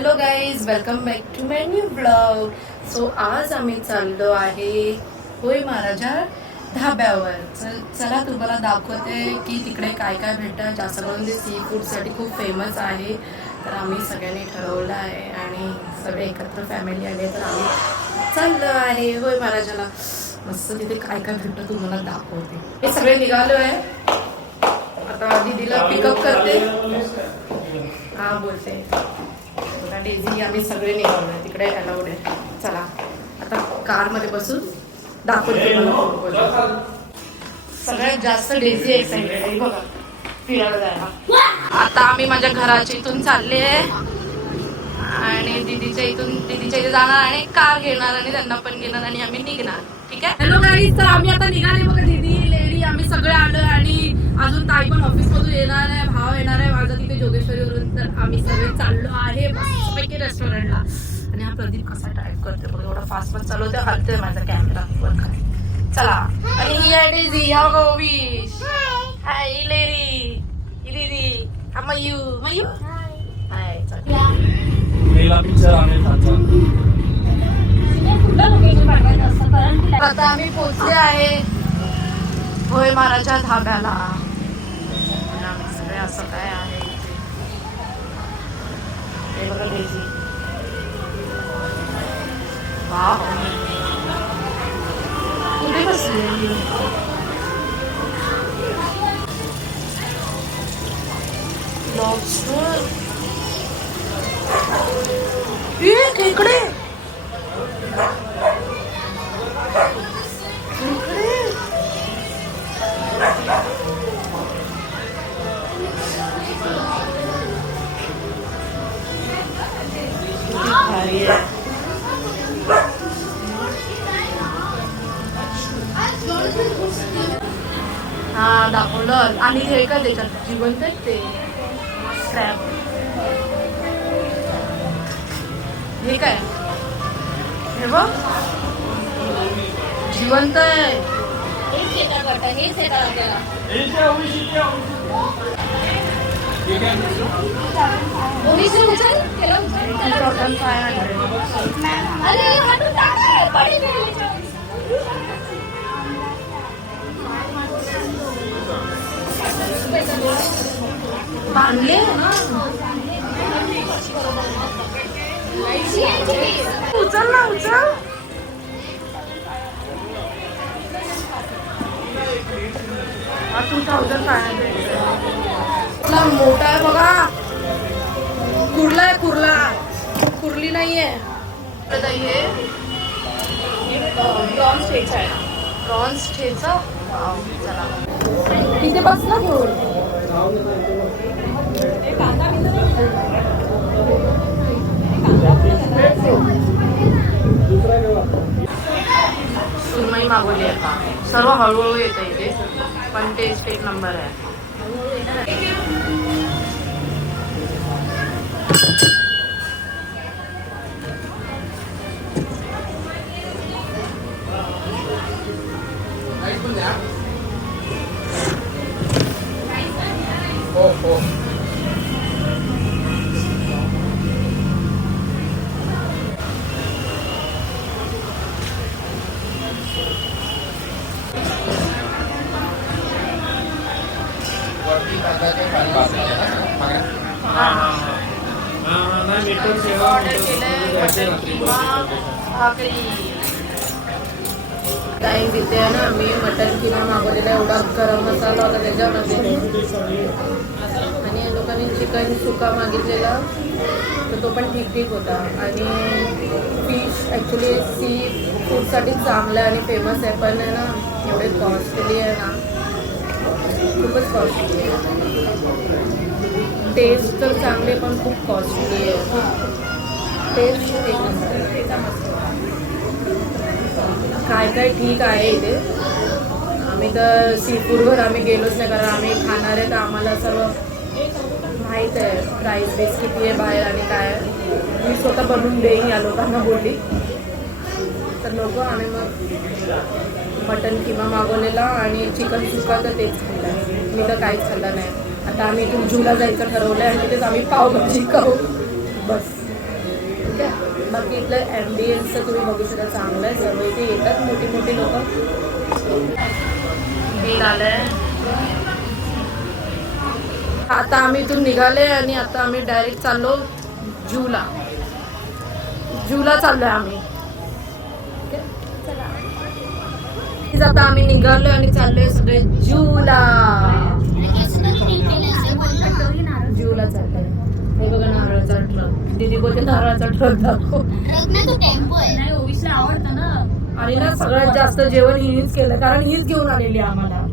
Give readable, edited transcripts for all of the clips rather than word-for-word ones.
Hello guys, welcome back to my new blog. So आज आम्ही चाललो आहे होय महाराजा धाब्यावर. चला तुम्हाला दाखवते की तिकडे काय काय भेटतं. जास्त करून ते सी फूडसाठी खूप फेमस आहे. तर आम्ही सगळ्यांनी ठरवलं आहे आणि सगळे एकत्र फॅमिली आले तर आम्ही चाललो आहे होय महाराजाला. मस्त तिथे काय काय भेटतं तुम्हाला दाखवते. हे सगळे निघालो आहे. आता दीदीला पिकअप करते. हा बोलते डेझी. आम्ही सगळे निघालोय तिकडे अलाउड आहे. चला आता कारमध्ये बसून दाखवते मला. सगळ्यात जास्त डेझी एक्साइटेड आहे बघा फिरायला जायला. आता आम्ही माझ्या घराच्या इथून चालले आणि दीदीच्या इथे जाणार आणि कार घेणार आणि त्यांना पण घेणार आणि आम्ही निघणार. ठीक आहे. हॅलो गाईज, तर आम्ही आता निघाले बघा. दीदी लेडी आम्ही सगळे आलोय आणि अजून ताई पण ऑफिस मधून येणार आहे. भाव येणार आहे माझा तिथे जोगेश्वरीवरून. तर आम्ही सगळे चाललो आहे मस्तपैकी रेस्टॉरंटला. आणि हा प्रदीप कसा ड्राईव्ह करते बघा. एवढा फास्ट पण चालवते. हलतोय माझा कॅमेरा वर खाली. चला. आणि ही आहे डेझी. हा गोविश. हाय लेडी. ही दीदी. हा मयू. मयू हाय. चला आता आम्ही पोहोचले आहे होय महाराजा धाब्याला. आम्ही सगळे असं काय आहे इथे. हे बघा डेझी. वाव, कुठे बसले. लॉबस्टर इकडे हा दाखवलं. आणि हे का त्याच्यात जिवंत आहेत ते क्रॅब. हे काय हे बघ जिवंत आहे. बांधले उचल ना उचल. हा 2500 मोठा आहे बघा. कुर्ला आहे. कुर्ला कुर्ली नाहीये. हे प्रॉन्स ठेचा आहे. प्रॉन्स ठेचा. चला तिथे बस ना घेऊन. सुरमई मागवली आता. सर्व हळूहळू येतं इथे पण टेस्ट एक नंबर आहे. ऑर्डर केलंय मटन किमा भाकरी. गाईज इथे आहे ना आम्ही मटन किमा मागवलेला. एवढा गरम मसाला होता त्याच्यामध्ये. आणि या लोकांनी चिकन सुका मागितलेला तर तो पण ठीक ठीक होता. आणि फिश ॲक्च्युली सी फूडसाठी चांगलं आहे आणि फेमस आहे. पण आहे ना एवढे कॉस्टली आहे ना. खूपच कॉस्टली आहे. टेस्ट तर चांगले पण खूप कॉस्टली आहे. टेस्ट एक नंबर. काय काय ठीक आहे इथे. आम्ही तर सी फूडवर आम्ही गेलोच नाही कारण आम्ही खाणार आहे तर आम्हाला सर्व माहीत आहे. प्राईस बेस किती आहे बाहेर आणि काय. मी स्वतः बनवून देईन या लोकांना बोलली तर लोक. आम्ही मग मटन किमा मागवलेला आणि चिकन सुका तर तेच खाल्लं. मी तर काहीच खाल्लं नाही. आता आम्ही इथून झूला जायचं ठरवलं आहे आणि तिथेच आम्ही पावभाजी खाऊ बस. ठीक आहे. बाकी इथलं ॲम्बियन्सचं तुम्ही बघू शकता, चांगलं आहे. सर्व इथे येतात मोठी मोठी लोक. बिल आलंय. आता आम्ही इथून निघाले आणि आता आम्ही डायरेक्ट चाललो जूला चाललोय आम्ही. आता आम्ही निघालो आणि चाललोय सगळे जूला चाललोय. हे बघा नारळाचा ट्रक. दीदी बोलते नारळाचा ट्रक दाखव. आणि ना सगळ्यात जास्त जेवण हिच केलं, कारण हीच घेऊन आलेली आहे आम्हाला,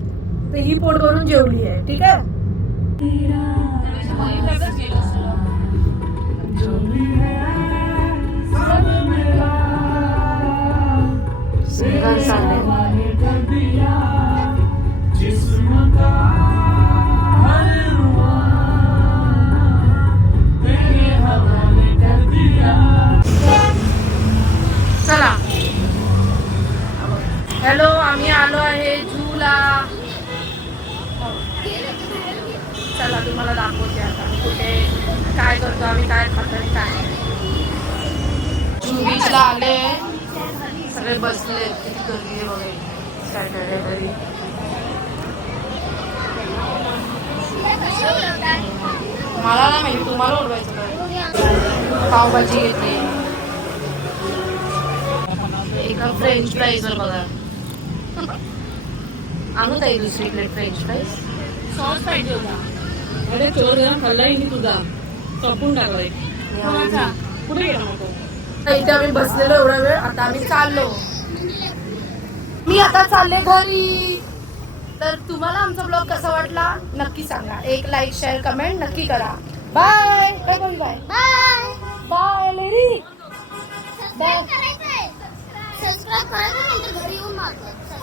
तर ही पोट भरून जेवली आहे. ठीक आहे. घर चाललंय. चला. हॅलो, आम्ही आलो आहे जूला. चला तुम्हाला दाखवते आता कुठे काय करतो आम्ही, काय खातो आणि काय जू बीचला आले. सगळे बसले, किती गर्दी आहे वगैरे. सॅटर्डे घरी मला ना माहिती, तुम्हाला ओढवायचं काय. पावभाजी घेतली एका फ्रेंच फ्राईज वर बघा. आणू ताई दुसरी प्लेट फ्रेंच फ्राईज. सॉस पाहिजे होता. अरे चोर गरम खाल्लाय मी तुझा, चपून टाकलाय. कुठे गेला नको. इथे आम्ही बसलेलो एवढा वेळ. आता आम्ही चाललो. मी आता चालले घरी. तर तुम्हाला आमचा ब्लॉग कसा वाटला नक्की सांगा. एक लाईक शेअर कमेंट नक्की करा. Bye bye bye bye bye लेरी. सबस्क्राइब करायचं आहे. सबस्क्राइब करायचं नंतर घरी येऊन मागतो.